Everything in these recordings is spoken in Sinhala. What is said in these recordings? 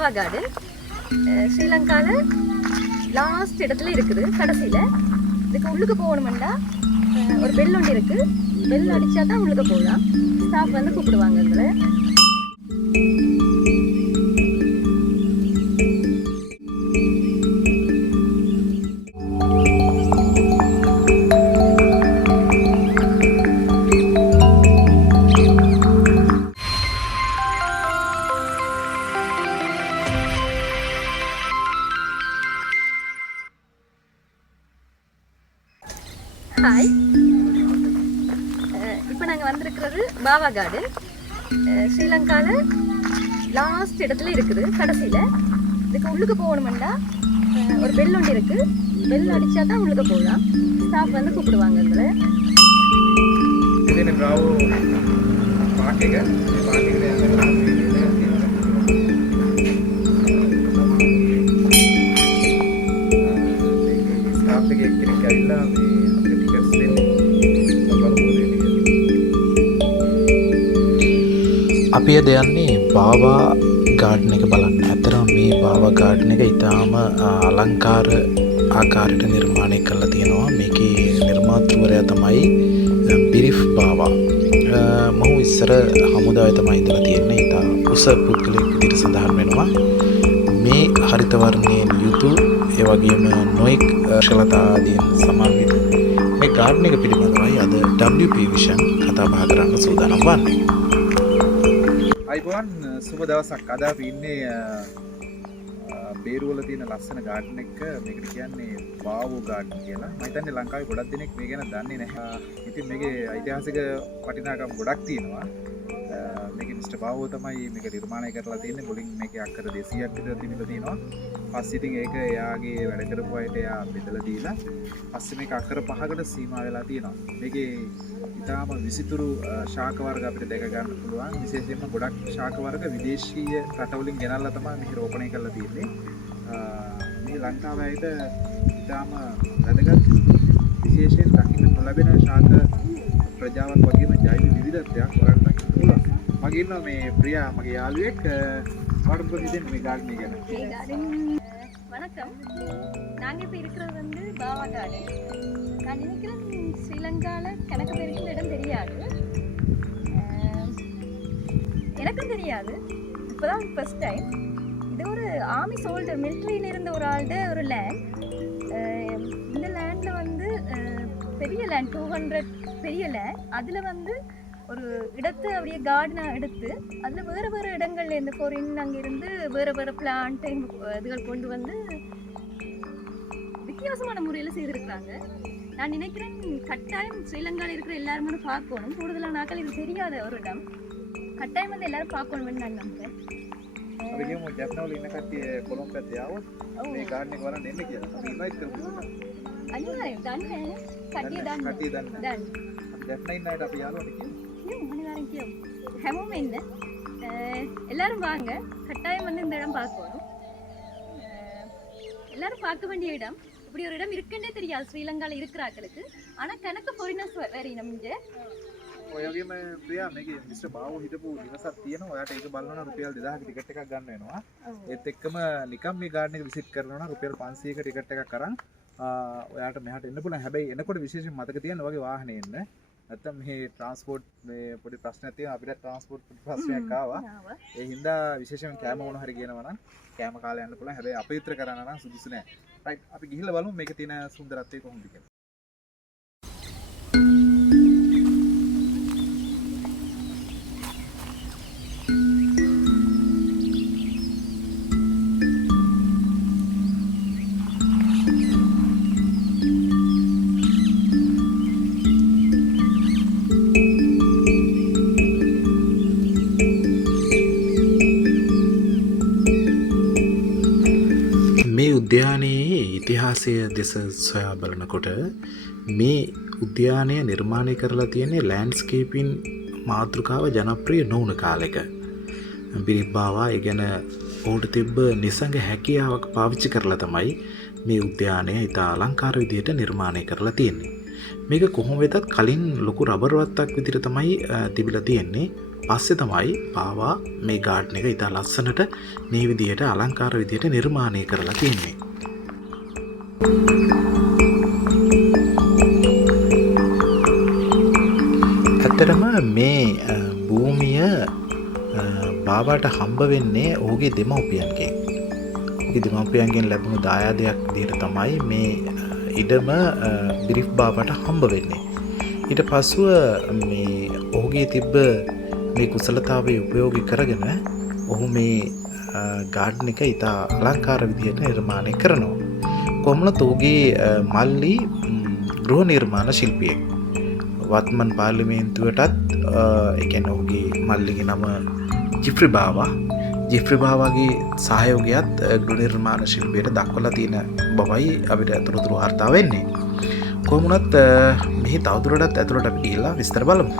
பாவா கார்டன் ஸ்ரீலங்காவில் லாஸ்ட் இடத்துல இருக்குது. கடைசியில் இதுக்கு உள்ளுக்கு போகணுமெண்டா ஒரு பெல் ஒன்று இருக்குது. பெல் அடித்தா தான் உள்ளுக்கு போகலாம். ஸ்டாஃப் வந்து கூப்பிடுவாங்க எங்களை. ஹாய், இப்போ நாங்கள் வந்திருக்கிறது பாவா கார்டன் ஸ்ரீலங்காவில் லாஸ்ட் இடத்துல இருக்குது. கடைசியில் இதுக்கு உள்ளுக்கு போகணுமெண்டா ஒரு பெல் ஒன்று இருக்குது. பெல் அடித்தா தான் உள்ளுக்கு போகலாம். ஸ்டாஃப் வந்து கூப்பிடுவாங்க எங்களை. අපි අද යන්නේ බාවා ගාඩන් එක බලන්න. ඇත්තටම මේ බාවා ගාඩන් එක ඊටාම අලංකාර ආකාරයට නිර්මාණය කරලා තියෙනවා. මේකේ නිර්මාතෘවරයා තමයි බිරිෆ් බාවා. මොහු ඉස්සර හමුදාවේ තමයි ඉඳලා තියෙන්නේ. ඊටා උස පුද්ගලයෙක් විදිහට සඳහන් වෙනවා. මේ හරිත වර්ණයෙන් යුතු ඒ වගේම නොයෙක් ශලතාදීන් සමන්විත මේ ගාඩන් එක පිළිබඳවයි අද WP විෂන් කතා බහ කරන්න සූදානම් වන්නේ. අයිබෝන් සුබ දවසක්. අද අපි ඉන්නේ බේරුවල තියෙන ලස්සන ගාඩන් එක. මේකට කියන්නේ බාවෝ ගාඩන් කියලා. මම හිතන්නේ ලංකාවේ ගොඩක් දෙනෙක් මේ ගැන දන්නේ නැහැ. ඉතින් මේකේ ඓතිහාසික වටිනාකම් ගොඩක් තියෙනවා. මේකේ මිස්ටර් බාවෝ තමයි මේක නිර්මාණය කරලා තියෙන්නේ. මුලින් මේකේ අක්කර 200ක් විතර තිබිලා තියෙනවා. පස්සේ ඉතින් ඒක එයාගේ වැඩ කරපු අයට එයා බෙදලා දීලා පස්සේ මේක අක්කර 5කට සීමා වෙලා තියෙනවා. මේකේ ඉතාම විසිතුරු ශාක වර්ග අපිට දැක ගන්න පුළුවන්. විශේෂයෙන්ම ගොඩක් ශාක වර්ග විදේශීය රටවලින් ගෙනල්ලා තමයි මෙහි රෝපණය කරලා තියෙන්නේ. මේ ලංකාවේ අයට ඉතාම වැදගත් විශේෂයෙන් දකින්න නොලැබෙන ශාක ප්‍රජාවක් වගේම ජෛව විවිධත්වයක් ඔයාලට දකින්න පුළුවන්. මගේ ඉන්නවා මේ ප්‍රියා මගේ යාළුවෙක්. ඔයාලට මොකද හිතෙන්නේ මේ ගාඩන් එක ගැන? வணக்கம். நாங்கள் இப்போ இருக்கிறது வந்து பாவா கார்டன். நான் நினைக்கிறேன் ஸ்ரீலங்காவில் கணக்கு பேருக்கு இந்த இடம் தெரியாது. எனக்கும் தெரியாது. இப்போ தான் ஃபஸ்ட் டைம். இது ஒரு ஆர்மி சோல்டர் மிலிட்ரியில் இருந்த ஒரு ஆள்கிட்ட ஒரு லேண்ட். இந்த லேண்டில் வந்து பெரிய லேண்ட் 200 பெரிய லேண்ட். அதில் வந்து ஒரு இடத்து அப்படியே கார்டனாக எடுத்து அதில் வேறு வேறு இடங்கள்ல இந்த ஃபாரின் அங்கேருந்து வேறு வேறு பிளான்ட் இதுகள் கொண்டு வந்து வித்தியாசமான முறையில் செய்திருக்கிறாங்க. நான் நினைக்கிறேன் கட்டாயம் ஸ்ரீலங்காவில் இருக்கிற எல்லாருமே பார்க்கணும். கூடுதலான நாட்கள் இது தெரியாத ஒரு இடம். கட்டாயம் வந்து எல்லாரும் பார்க்கணும்னு நான் நம்புறேன். අපිගේම ජැප්නවල ඉන්න කට්ටිය කොළඹ පැත්තේ ආවොත් මේ ගාඩන් එක බලන්න එන්න කියලා. අපි ඉන්වයිට් කරමු. අනිවාර්යෙන් දන්නේ කට්ටිය දන්නේ. කට්ටිය දන්නේ. අපි ජැප්නයි ඉන්න අයට අපි යාළුවනේ කියන්නේ. அனைவரும் கேம் ஹெமோம் என்ன எல்லாரும் வாங்க. கட்டாயம் வந்து இந்த இடம் பார்க்கணும். எல்லாரும் பார்க்க வேண்டிய இடம். இப்படி ஒரு இடம் இருக்குன்னே தெரியாது ஸ்ரீலங்காவில் இருக்கிறாங்களுக்கு. ஆனால் கணக்கு ஃபாரினர்ஸ் வேறு நம்ம ඔය වගේම ප්‍රියා මේකේ මිස්ටර් බාවෝ හිටපු නිවසක් තියෙනවා. ඔයාට ඒක බලනවා නම් රුපියල් 2000ක ටිකට් එකක් ගන්න වෙනවා. ඒත් එක්කම නිකම් මේ ගාඩන් එක විසිට් කරනවා නම් රුපියල් 500ක ටිකට් එකක් අරන් ඔයාට මෙහාට එන්න පුළුවන්. හැබැයි එනකොට විශේෂයෙන් මතක තියාගන්න ඔයගේ වාහනේ එන්න. නැත්තම් මේ ට්‍රාන්ස්පෝර්ට් මේ පොඩි ප්‍රශ්නයක් තියෙනවා. අපිට ට්‍රාන්ස්පෝර්ට් ප්‍රශ්නයක් ආවා. ඒ හින්දා විශේෂයෙන් කෑම මොන හරි කියනවා නම් කෑම කාලේ යන්න පුළුවන්. හැබැයි අපේ විතර කරන්න නම් සුදුසු නෑ. රයිට් අපි ගිහිල්ලා බලමු මේකේ තියෙන සුන්දරත්වය කොහොමද කියලා. උද්‍යානයේ ඉතිහාසය දෙස සොයා බලනකොට මේ උද්‍යානය නිර්මාණය කරලා තියෙන්නේ ලෑන්ඩ්ස්කේපින් මාතෘකාව ජනප්‍රිය නොවුන කාලෙක. බිරිෆ් බාවා ඒ ගැන ඔහුට තිබ්බ නිසංග හැකියාවක් පාවිච්චි කරලා තමයි මේ උද්‍යානය ඉතා අලංකාර විදිහට නිර්මාණය කරලා තියෙන්නේ. මේක කොහොම වෙතත් කලින් ලොකු රබර් වත්තක් විදිහට තමයි තිබිලා තියෙන්නේ. පස්සේ තමයි බාවා මේ ගාඩ්න එක ඉතා ලස්සනට මේ විදිහට අලංකාර විදිහට නිර්මාණය කරලා තියෙන්නේ. ඇත්තටම මේ භූමිය බාවාට හම්බ වෙන්නේ ඔහුගේ දෙමව්පියන්ගෙන්. ඔහුගේ දෙමව්පියන්ගෙන් ලැබුණු දායාදයක් විදිහට තමයි මේ ඉඩම බිරිෆ් බාවාට හම්බ වෙන්නේ. ඊට පසුව මේ ඔහුගේ තිබ්බ මේ කුසලතාවය උපයෝගී කරගෙන ඔහු මේ ගාඩ්න එක ඉතා අලංකාර විදිහට නිර්මාණය කරනවා. කොහොමද ඔහුගේ මල්ලි ගෘහ නිර්මාණ ශිල්පියෙක්. වත්මන් පාර්ලිමේන්තුවටත් ඒ කියන්නේ ඔහුගේ මල්ලිගේ නම ජිෆ්රි බාවාගේ සහයෝගයත් ගෘහ නිර්මාණ ශිල්පයට දක්වලා තියෙන බවයි අපිට අතුරුදුරු වාර්තා වෙන්නේ. කොහොමුණත් මෙහි තවදුරටත් ඇතුළට අපි ගිහිල්ලා විස්තර බලමු.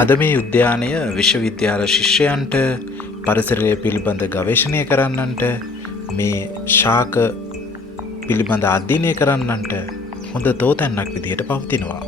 අද මේ උද්‍යානය විශ්වවිද්‍යාල ශිෂ්‍යයන්ට පරිසරය පිළිබඳ ගවේෂණය කරන්නන්ට මේ ශාක පිළිබඳ අධ්‍යයනය කරන්නන්ට හොඳ තෝතැන්නක් විදිහට පවතිනවා.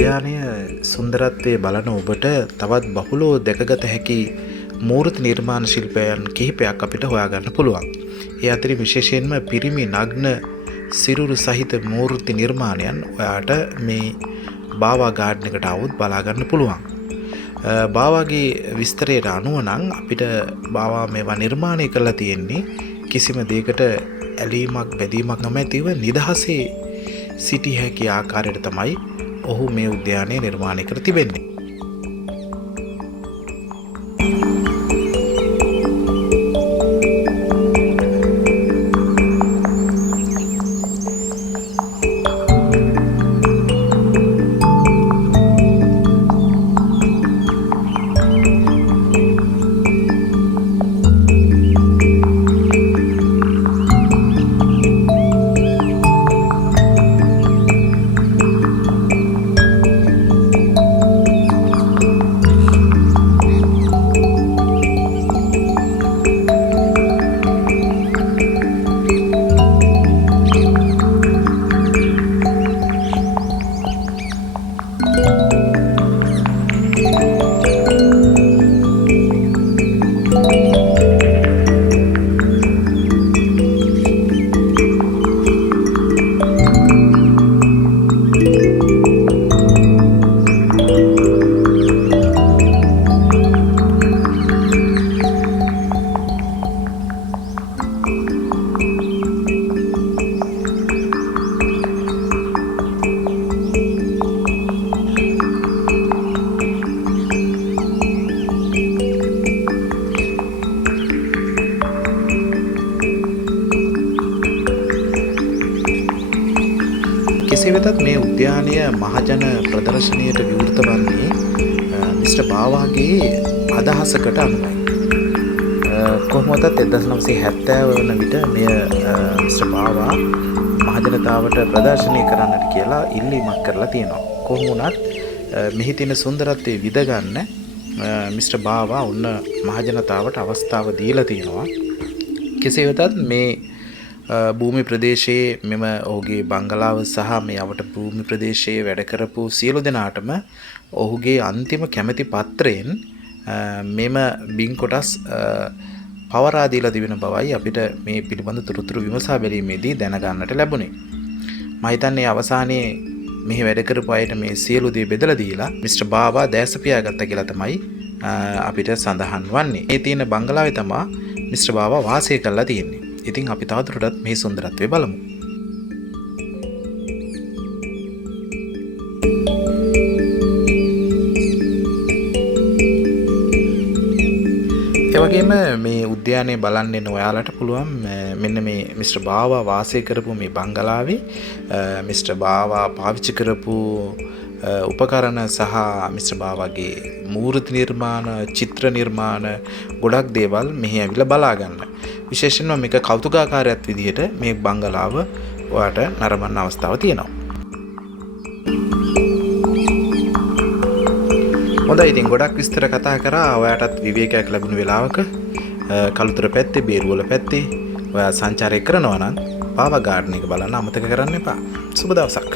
උද්‍යානය සුන්දරත්වය බලන ඔබට තවත් බහුලෝ දැකගත හැකි මූර්ති නිර්මාණ ශිල්පයන් කිහිපයක් අපිට හොයාගන්න පුළුවන්. ඒ අතරින් විශේෂයෙන්ම පිරිමි නග්න සිරුරු සහිත මූර්ති නිර්මාණයන් ඔයාට මේ බාවා ගාඩ්න එකට આવුත් බලාගන්න පුළුවන්. බාවාගේ විස්තරයට අනුව නම් අපිට බාවා මේවා නිර්මාණය කරලා තියෙන්නේ කිසිම දෙයකට ඇලීමක් බැඳීමක් නොමැතිව නිදහසේ සිටිය හැකි ආකාරයට තමයි ඔහු මේ උද්‍යානය නිර්මාණය කර තිබෙන්නේ. වෙතත් මේ උද්‍යානය මහජන ප්‍රදර්ශනයට විවෘත වන්නේ මිස්ටර් බාවාගේ අදහසකට අනුවයි. කොහොමදත් 1970 වන විට මෙය මිස්ටර් බාවා මහජනතාවට ප්‍රදර්ශනය කරන්නට කියලා ඉල්ලීමක් කරලා තියෙනවා. කොහොම වුණත් මෙහි තියෙන සුන්දරත්වය විඳගන්න මිස්ටර් බාවා ඔන්න මහජනතාවට අවස්ථාව දීලා තියෙනවා. කෙසේ වෙතත් මේ භූමි ප්‍රදේශයේ මෙම ඔහුගේ බංගලාව සහ මේ අවට භූමි ප්‍රදේශයේ වැඩ කරපු සියලු දෙනාටම ඔහුගේ අන්තිම කැමැති පත්‍රයෙන් මෙම බින් කොටස් පවරා දීලා තිබෙන බවයි අපිට මේ පිළිබඳ තොරතුරු විමසා බැලීමේදී දැනගන්නට ලැබුණේ. මම හිතන්නේ අවසානයේ මෙහි වැඩ කරපු අයට මේ සියලු දේ බෙදලා දීලා මිස්ටර් බාවා දැස පියාගත්තා කියලා තමයි අපිට සඳහන් වන්නේ. මේ තියෙන බංගලාවේ තමයි මිස්ටර් බාවා වාසය කරලා තියෙන්නේ. ඉතින් අපි තවදුරටත් මේ සුන්දරත්වය බලමු. ඒ වගේම මේ උද්‍යානය බලන්න එන ඔයාලට පුළුවන් මෙන්න මේ මිස්ටර් බාවා වාසය කරපු මේ බංගලාවේ මිස්ටර් බාවා පාවිච්චි කරපු උපකරණ සහ මිස්ටර් බාවාගේ මූර්ති නිර්මාණ, චිත්‍ර නිර්මාණ ගොඩක් දේවල් මෙහි ඇවිල්ලා බලා ගන්න. විශේෂයෙන්ම මේක කෞතුකාකාරයක් විදිහට මේ බංගලාව ඔයාට නරඹන්න අවස්ථාව තියෙනවා. හොඳයි, ඉතින් ගොඩක් විස්තර කතා කරා. ඔයාටත් විවේකයක් ලැබුණ වෙලාවක කළුතර පැත්තේ, බේරුවල පැත්තේ ඔයා සංචාරය කරනවා නම් බාවා ගාඩන් එක බලන්න අමතක කරන්න එපා. සුබ දවසක්.